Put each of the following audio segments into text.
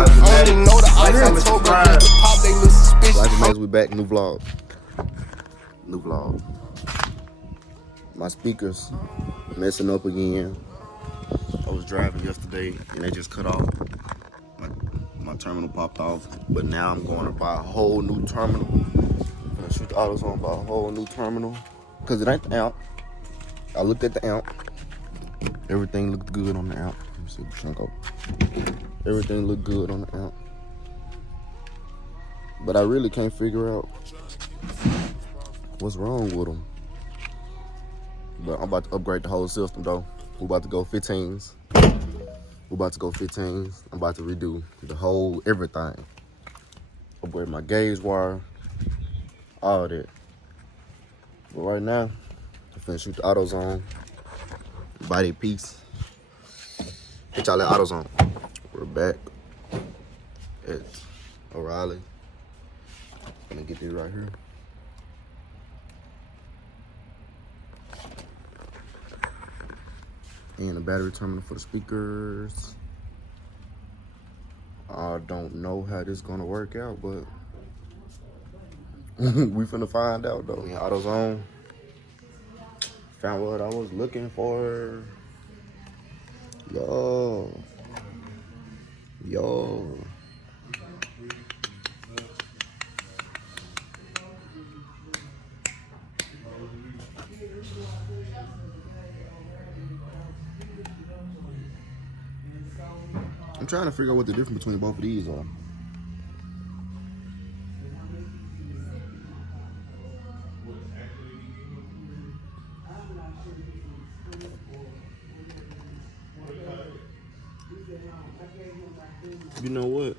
I don't even know the ice. I told them just to pop, they look suspicious. Life is Max, we back, new vlog. New vlog. My speakers messing up again. I was driving yesterday and they just cut off. My terminal popped off, but now I'm going to buy a whole new terminal. I'm gonna shoot the AutoZone, buy a whole new terminal. Cause it ain't the amp. I looked at the amp. Everything looked good on the amp. Let me see the trunk open. Everything looked good on the amp. But I really can't figure out what's wrong with them. But I'm about to upgrade the whole system though. We're about to go 15s. We're about to go 15s. I'm about to redo the whole everything. Upgrade my gauge wire, all that. But right now, I'm finna shoot the AutoZone. Body piece. Hit y'all at AutoZone. We're back at O'Reilly. Gonna get this right here. And a battery terminal for the speakers. I don't know how this gonna work out, but we finna find out though. In AutoZone, found what I was looking for. Yo. I'm trying to figure out what the difference between both of these are. You know what?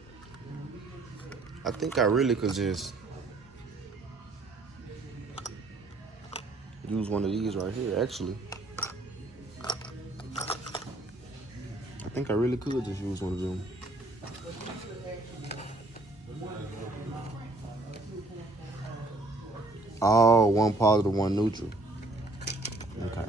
I think I really could just use one of these right here, actually. I think I really could just use one of them. Oh, one positive, one neutral. Okay.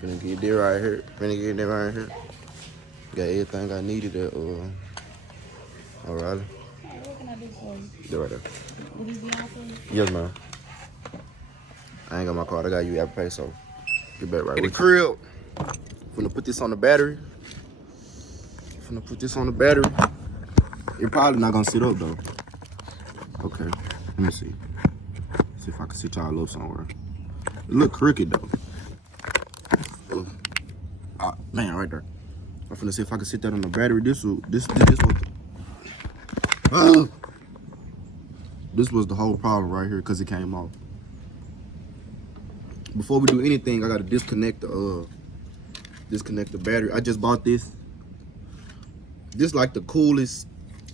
Gonna get that right here. Gonna get that right here. Got everything I needed at O'Reilly. What can I do for you? They're right there. Will these be on for you? Yes, ma'am. I ain't got my card. I got you Apple Pay, so get back right with the crib. Finna put this on the battery. It probably not gonna sit up though. Okay, let me see. See if I can sit y'all up somewhere. It look crooked though. Man, right there. I'm finna see if I can sit that on the battery. This was the whole problem right here because it came off. Before we do anything, I gotta disconnect the battery. I just bought this. This like the coolest.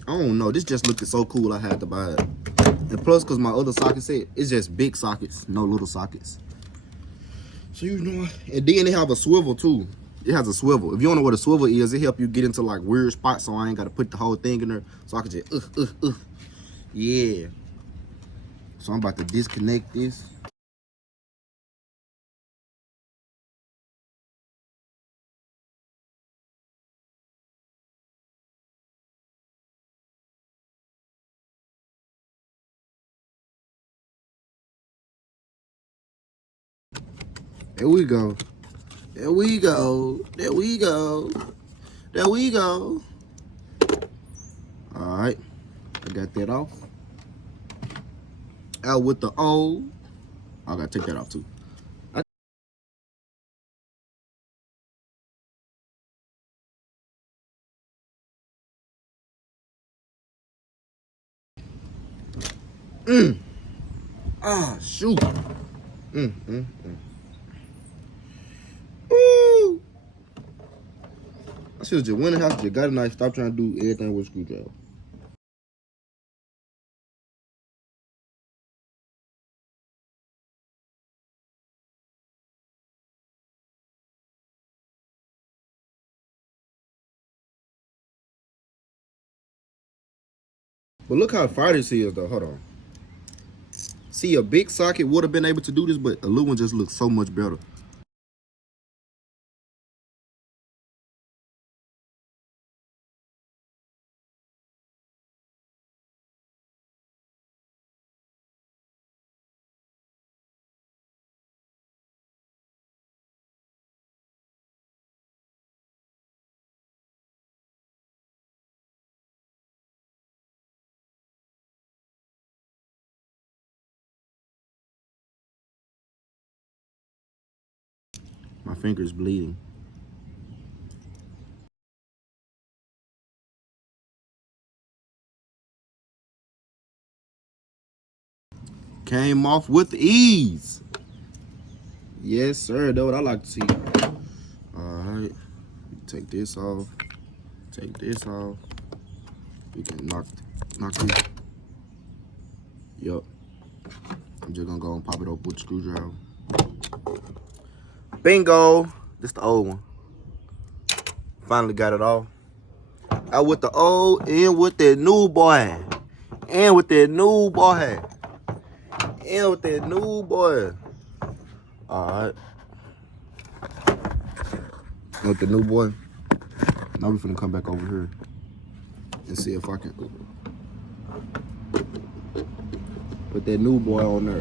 I don't know. This just looked so cool. I had to buy it. And plus, cause my other socket set, it's just big sockets, no little sockets. So you know, and then it have a swivel too. It has a swivel. If you don't know what a swivel is, it help you get into like weird spots, so I ain't gotta put the whole thing in there. So I can just yeah. So I'm about to disconnect this. There we go. There we go. There we go. There we go. All right. I got that off. Out with the O. I gotta take that off too. Ah, shoot. Ooh. I should have just went in the house, just got a knife, stop trying to do everything with a screwdriver. But look how far this is though, hold on. See, a big socket would have been able to do this, but a little one just looks so much better. My finger's bleeding. Came off with ease. Yes, sir. That's what I like to see. Alright. Take this off. Take this off. We can knock this. Yup. I'm just gonna go and pop it up with the screwdriver. Bingo! This the old one. Finally got it off. Out with the old, in with that new boy. In with that new boy. In with that new boy. Alright. With the new boy. Now we finna come back over here and see if I can put that new boy on there.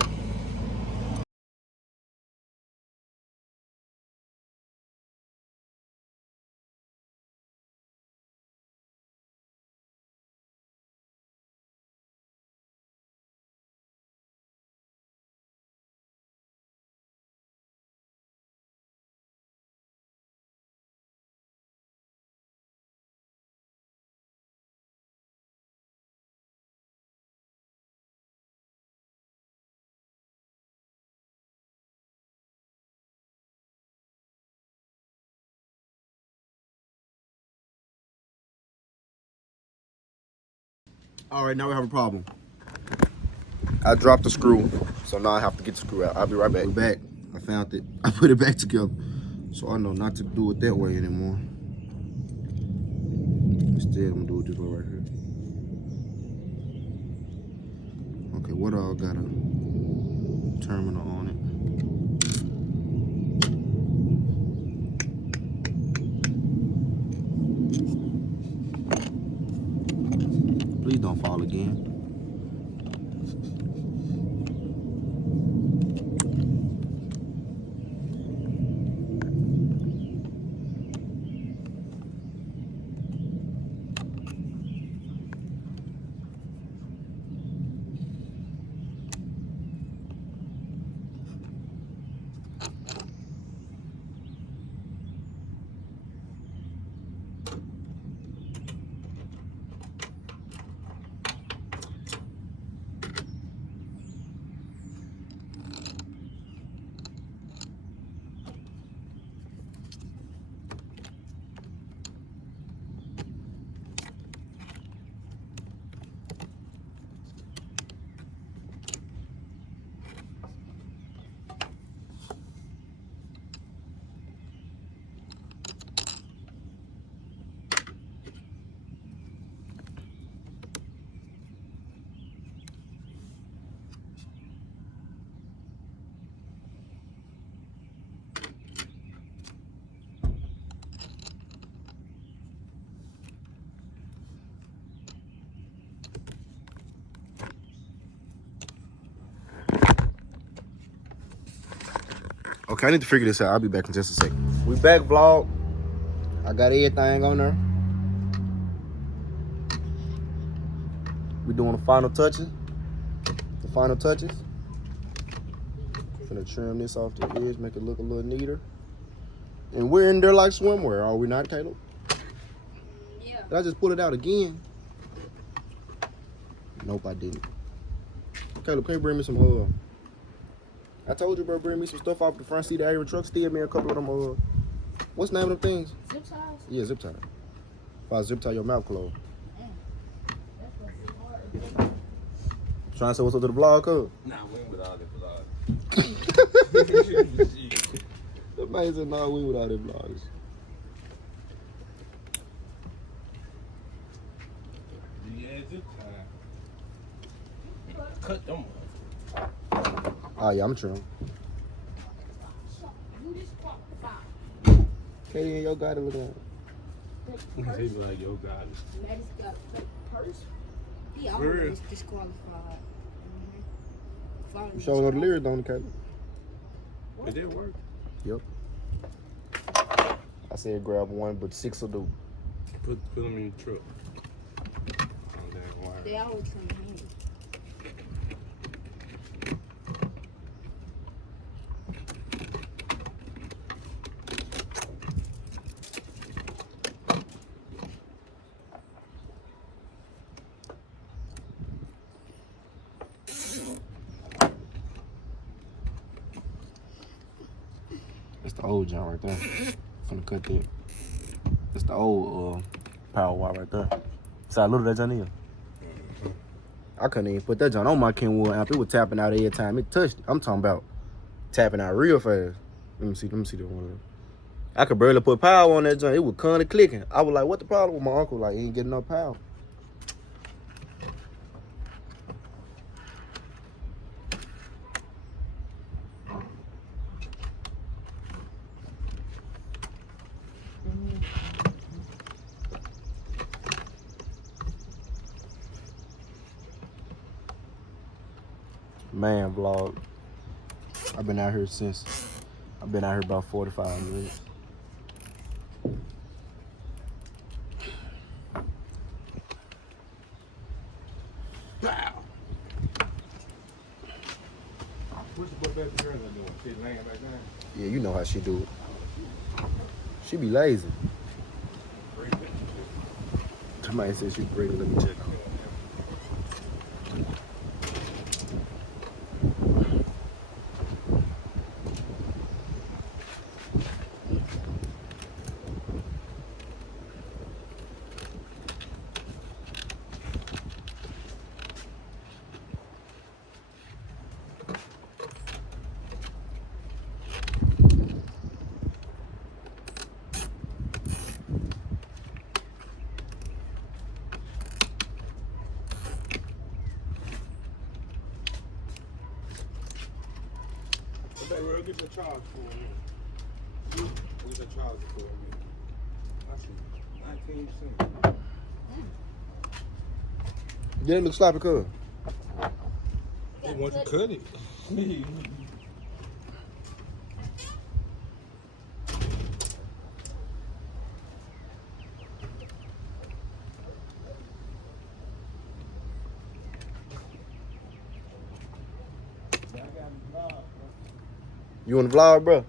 All right, now we have a problem. I dropped the screw, so now I have to get the screw out. I'll be right back. We're back. I found it. I put it back together, so I know not to do it that way anymore. Instead, I'm gonna do it this way right here. Okay, what all got a terminal on it? Please don't fall again. Okay, I need to figure this out. I'll be back in just a second. We back, vlog. I got everything on there. We doing the final touches. The final touches. Finna trim this off the edge, make it look a little neater. And we're in there like swimwear, are we not, Caleb? Yeah. Did I just pull it out again? Nope, I didn't. Caleb, can you bring me some I told you, bro, bring me some stuff off the front seat of every truck. Steal me a couple of them what's the name of them things? Zip ties? Yeah, zip tie. If I zip tie your mouth closed. Trying to say what's up to the vlog, cuz? Nah, we ain't with all the vlogs. The man said, nah, we with all the vlogs. Yeah, zip tie. Cut them off. Oh, yeah, I'm trim. Katie and yo got it looking at. They be like, yo, God. Maddie's got a fake purse. He For real? almost disqualified. You sure know the lyrics, don't you, Katie? It did work. Yep. I said grab one, but 6 will do. Put them in the truck. On that wire. They always come handy. That's the old joint right there. Gonna cut that. That's the old power wire right there. See how little that joint is? I couldn't even put that joint on my Kenwood amp. It was tapping out every time it touched it. I'm talking about tapping out real fast. Let me see the one. I could barely put power on that joint. It was constantly clicking. I was like, what the problem with my uncle? Like, he ain't getting enough power. Man, vlog. I've been out here about 45 minutes. Wow. What's the baby girl doing? She laying back there? Yeah, you know how she do it. She be lazy. Somebody said she pregnant. Let me check. We'll get the charge for me. We'll get the charge for me. I see. 19 cents. Yeah, it looks sloppy, cuz. They want to cut it. You on the vlog, bro?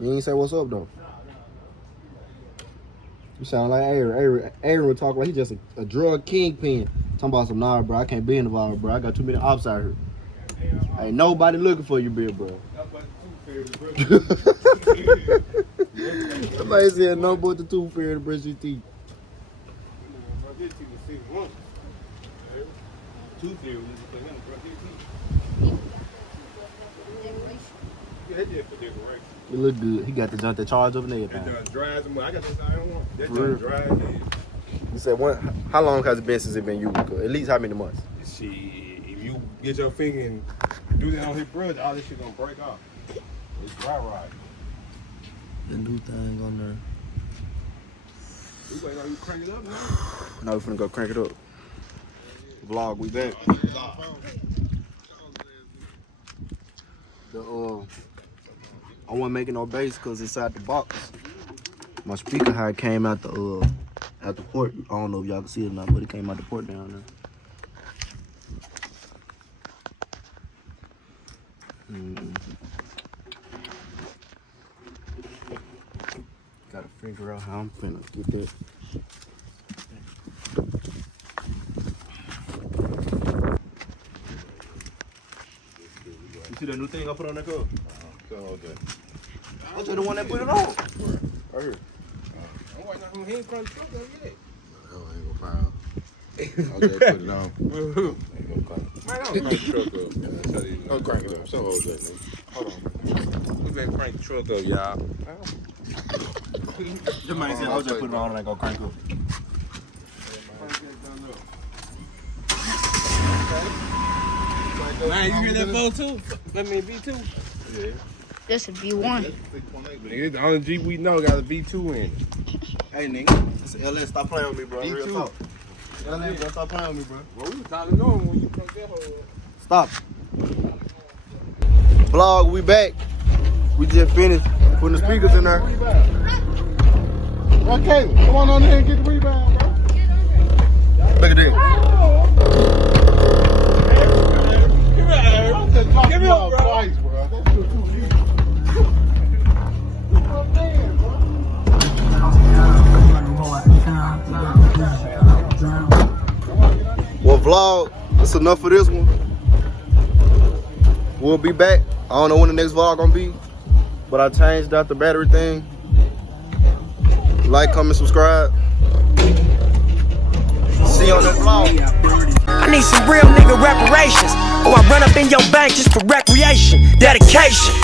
You ain't say what's up, though. You sound like Aaron. Aaron would talk like he just a drug kingpin. Talking about some, nah, bro, I can't be in the vlog, bro. I got too many ops out here. Ain't nobody looking for you, big bro. Somebody said no but the tooth fairy to brush your teeth. It look good. He got the junk that charge up and everything. It dries them. I got this. I don't want that junk dry. You said how long has it been since it been used? At least how many months? See, if you get your finger and do that on his brush, all this shit gonna break off. It's dry rot. The new thing on there. We waiting on you to crank it up now. Now we finna go crank it up. Vlog, we back. I wasn't making no bass because inside the box, my speaker height came out the port. I don't know if y'all can see it or not, but it came out the port down there. Gotta figure out how I'm finna get that. You see that new thing I put on that car? I'm the one that put it on. Right here. I'm waiting on him. He ain't cranked the truck up yet. Oh, I ain't gonna find out. I'll just put it on. Man, I don't crank the truck up. Don't crank it up. So hold that, nigga. Hold on. We been crank the truck up, y'all. Somebody said I'll just put it on and I go crank up. Man, you hear that vote too? That mean V2? Yeah. This would be one. Nigga, the only Jeep we know got a V2 in it. Hey, nigga. It's LS. Stop playing with me, bro. V2. Real talk. LS, bro. Stop playing with me, bro. Well, we was talking to him when you cranked that whole. Stop. Vlog, we back. We just finished putting the speakers in there. Okay, come on there and get the rebound, bro. Look at this. Give me up, bro. Twice, bro. That's too easy. Well, vlog, that's enough for this one. We'll be back. I don't know when the next vlog gonna be. But I changed out the battery thing. Like, comment, subscribe. See you on the vlog. I need some real nigga reparations, or I run up in your bank just for recreation, dedication.